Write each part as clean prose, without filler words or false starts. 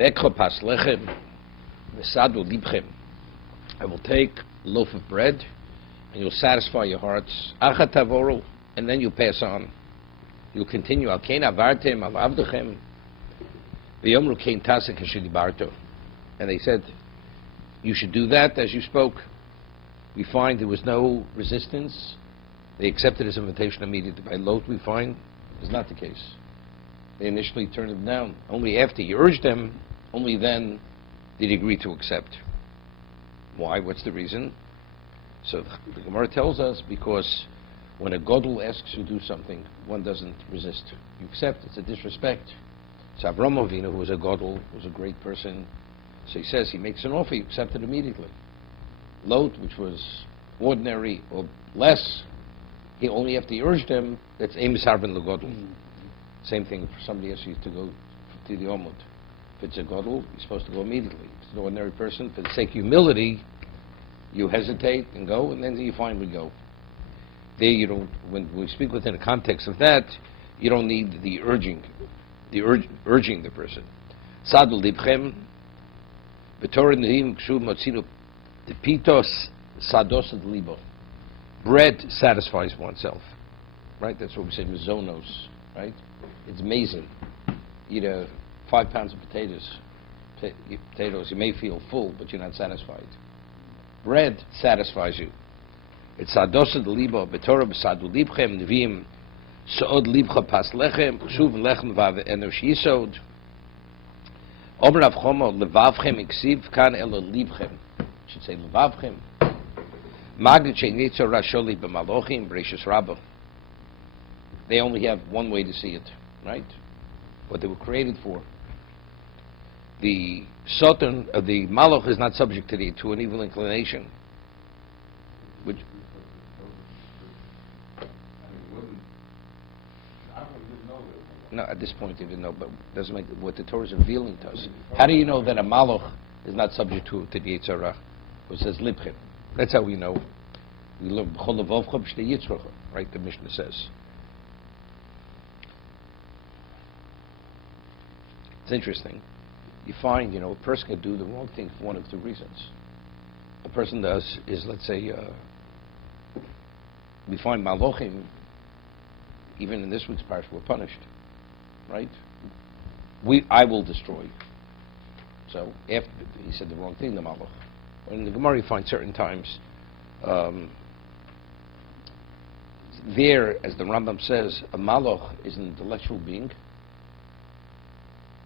Vekho pas lechem, v'sadu libchem. I will take a loaf of bread, and you'll satisfy your hearts. Achat tavoru, and then you'll pass on. You'll continue. Al kein avartem, al avdechem, v'yomru kein tasek hashedibarto. And they said, you should do that as you spoke. We find there was no resistance. They accepted his invitation immediately. By Lot, we find is not the case. They initially turned him down. Only after he urged them, only then did he agree to accept. Why? What's the reason? So the Gemara tells us because when a Godel asks you to do something, one doesn't resist. You accept. It's a disrespect. So Avram Avinu, who was a Godel, was a great person. So he says he makes an offer, you accept it immediately. Lot, which was ordinary or less, he only after he urged him, that's Emes Harben LeGodel. Same thing for somebody else to go to the Omud. If it's a Godel, you're supposed to go immediately. If it's an ordinary person, for the sake of humility, you hesitate and go, and then you finally go. There you don't, when we speak within the context of that, you don't need the urging the person. Sadul libchem, b'torah nehim kshuv motzinu tepitos sados ad libo. Bread satisfies oneself, right? That's what we say, mizonos, right? It's amazing. Eat 5 pounds of potatoes, you may feel full, but you're not satisfied. Bread satisfies you. It's sados ad libo, b'torah b'sadu libchem nevim sa'od libcha pas lechem kshuv lechem vav enosh yisod. Omer Rav Chomo levavchem iksiv kan elo libchem. Should say levavchem. Magid shein yitzor rasholi b'malochim b'reishis rabba. They only have one way to see it, right? What they were created for. The Satan, the Malach is not subject to an evil inclination. Which no, at this point they didn't know, but doesn't make what the Torah is revealing to us. How do you know that a Malach is not subject to the Yetzer Hara? It says Libchem. That's how we know. We learn right? The Mishnah says. It's interesting. You find, a person can do the wrong thing for one of two reasons. A person does is, let's say, we find Malochim, even in this week's parshas, were punished, right? I will destroy. So after he said the wrong thing, the Malach. In the Gemara, you find certain times there, as the Rambam says, a Malach is an intellectual being.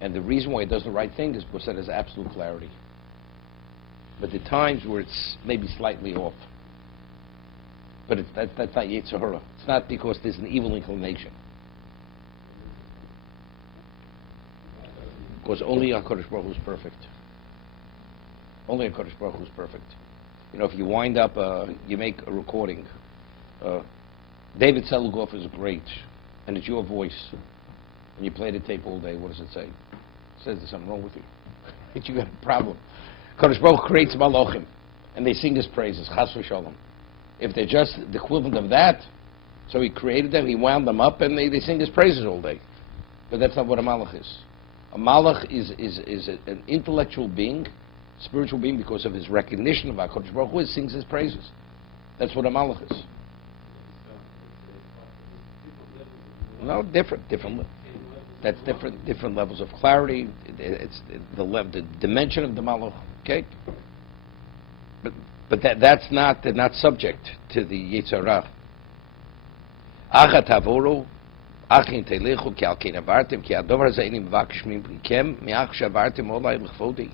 And the reason why he does the right thing is because that has absolute clarity. But the times where it's maybe slightly off. But that's not Yetzer Hara. It's not because there's an evil inclination. Because only HaKadosh Baruch Hu is perfect. Only HaKadosh Baruch Hu is perfect. If you wind up, you make a recording. David Seligoff is great, and it's your voice. And you play the tape all day, what does it say? It says there's something wrong with you. You got a problem. Kadosh Baruch Hu creates Malochim, and they sing his praises, Chas v'Shalom. If they're just the equivalent of that, so he created them, he wound them up, and they sing his praises all day. But that's not what a Malach is. A Malach is an intellectual being, spiritual being, because of his recognition of HaKadosh Baruch Hu, sings his praises. That's what a Malach is. No, different. That's different levels of clarity. It's the dimension of the Malach. Okay, but that's not, they're not subject to the Yetzer Hara. Achat tavoru, achin telichu ki al kein avartim ki adover hazeh ini mevakesh mikem miach shavartim olai l'chvodi.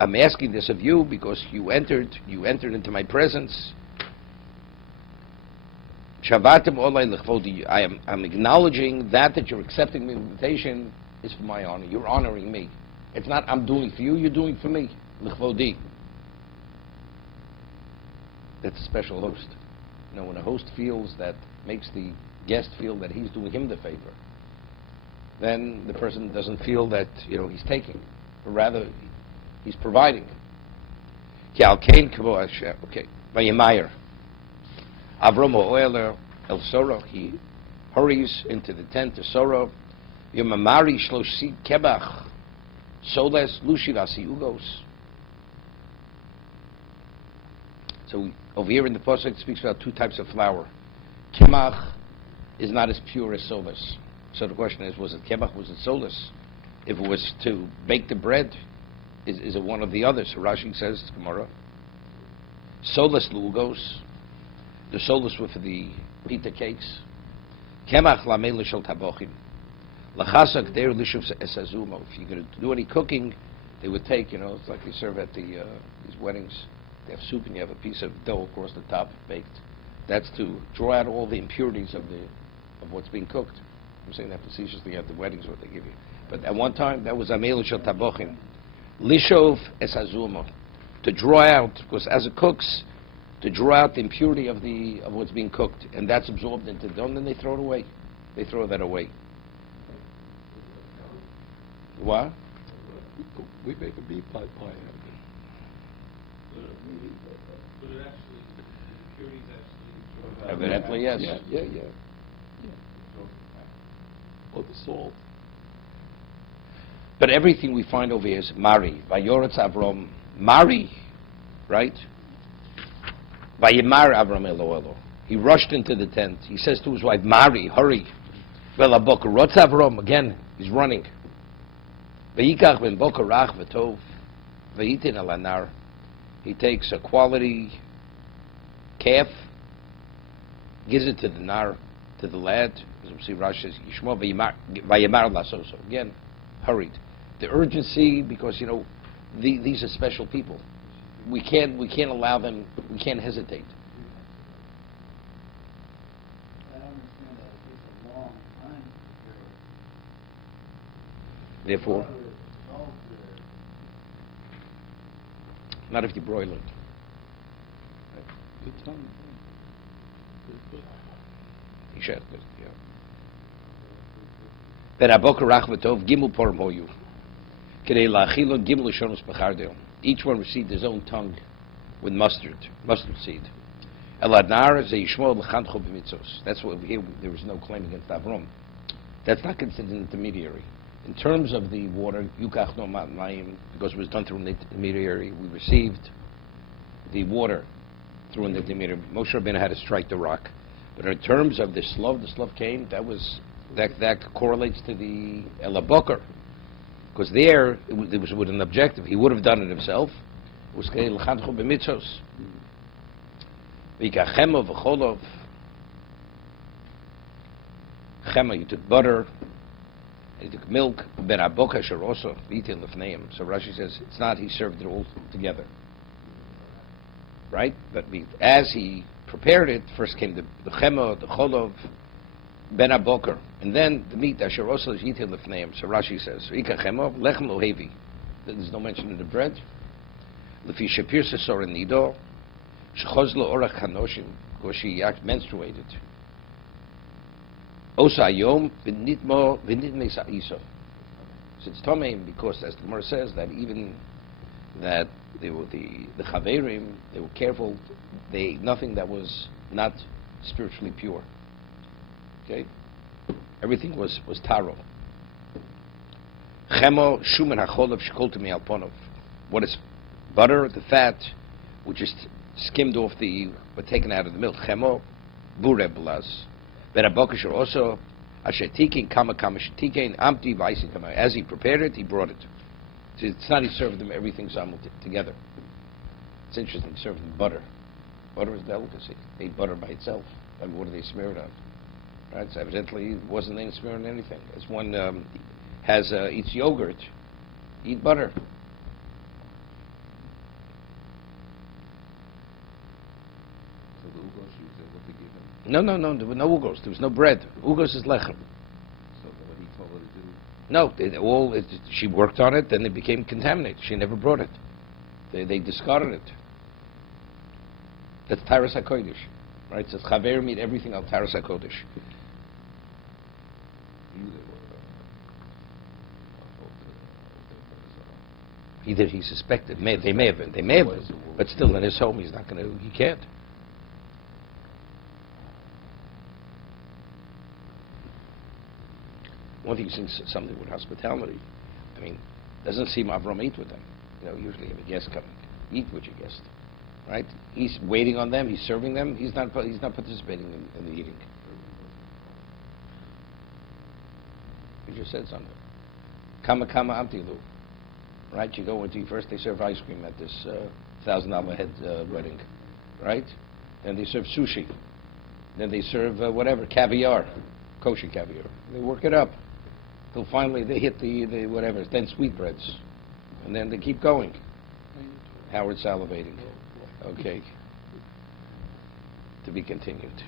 I'm asking this of you because you entered into my presence. Shavartim olai l'chvodi. I'm acknowledging that you're accepting the invitation is for my honor. You're honoring me. It's not I'm doing for you, you're doing for me. L'chvodi. That's a special host. When a host feels that, makes the guest feel that he's doing him the favor, then the person doesn't feel that he's taking, but rather he's providing. Okay. Vayeira. Avram O'Oiler El Soro. He hurries into the tent of Soro. Yomamari Shloshi Kebach Soles lushivasi ugos. So over here in the pasuk it speaks about two types of flour. Kemach is not as pure as soles. So the question is, was it kemach? Was it soles? If it was to bake the bread, is it one of the others? So Rashi says, Gemara, soles lugos. The soles were for the pita cakes. Kemach lamei l'shel tabochim. Lachasak der lishuv esazumo. If you're going to do any cooking, they would take, it's like they serve at these weddings. They have soup and you have a piece of dough across the top baked. That's to draw out all the impurities of what's being cooked. I'm saying that facetiously at the weddings, what they give you. But at one time, that was amel shel tabochim. Lishov esazumo. To draw out, because as it cooks, to draw out the impurity of what's being cooked, and that's absorbed into the dough, and then they throw it away. They throw that away. What? We make a meat pie. But it actually, the impurities actually... Evidently, yes. Yeah. Or the salt. But everything we find over here is Mari. Vayoretz Avram. Mari, right? Vayimar Avram Elohelo. He rushed into the tent. He says to his wife, Mari, hurry. Velabokarotz Avram. Again, he's running. Vayikach ben bokarach v'tov. Vayitin alanar. He takes a quality calf, gives it to the nar, to the lad. As we see, Rashi says, Yishmo vayimar lasoso. Again, hurried. The urgency, because these are special people. We can't allow them. We can't hesitate. I understand that it takes a long time to prepare. Therefore, not if you broil it. Good tongue. He said, yeah. Ben Abokar Rachvatov Gimel Por Moyu. Kedei Lachilo Gimel Shonos Bechardel. Each one received his own tongue with mustard seed. Eladnar is a Yishmol L'chancho b'mitzos. That's what here there was no claim against Avram. That's not considered an intermediary. In terms of the water, Yukach no Mayim, because it was done through an intermediary, we received the water through an intermediary. Moshe Rabbeinu had to strike the rock. But in terms of the slav came, that correlates to the Elabokar. Because there, it was with an objective. He would have done it himself. It was L'chancho b'mitzos. V'ikachemo v'cholov. Chema, you took butter, and you took milk. Ben aboka sharoso v'itin lefneim. So Rashi says it's not he served it all together, right? But as he prepared it, first came the chema, the cholov, ben aboker, and then the meat asheroso v'itin lefneim. So Rashi says v'ikachemo lechem lohevi. There's no mention of the bread. Lefi shapir sesor nido. Shechozlo orach hanoshim, because she menstruated. Osa yom v'nitmo v'nitme sa'iso. So it's tomeim because, as the Gemara says, that even that they were the chaverim, they were careful. They ate nothing that was not spiritually pure. Okay, everything was taro. Chemo shumen hacholov shekoltemi alponov. What is butter? The fat, which is skimmed off but taken out of the milk. Chemo, bure blaz. Berabokish also, ashetikin kama shetikin amti vaisin kama. As he prepared it, he brought it. So it's not he served them everything together. It's interesting. He served them butter. Butter is delicacy. They ate butter by itself. And what do they smear it on? Right. So evidently, it wasn't any smearing anything. As one eats yogurt, eat butter. No, there were no ugos. There was no bread. Ugos is lechem. So what he told her to do? No, she worked on it, then it became contaminated. She never brought it. They discarded it. That's Taras HaKodesh. Right? It says, Chaver meet everything on Taras HaKodesh. He suspected. They may have been. But still, in his home, he's not going to, he can't. One thing, something with hospitality. I mean, Doesn't seem Avram ate with them. Usually you have a guest coming. Eat with your guest. Right? He's waiting on them. He's serving them. He's not participating in the eating. You just said something. Kama amtilu. Right? You go into first. They serve ice cream at this $1,000 head wedding. Right? Then they serve sushi. Then they serve whatever, caviar, kosher caviar. They work it up till finally they hit the whatever, then sweetbreads, and then they keep going. Howard's salivating. Okay. To be continued.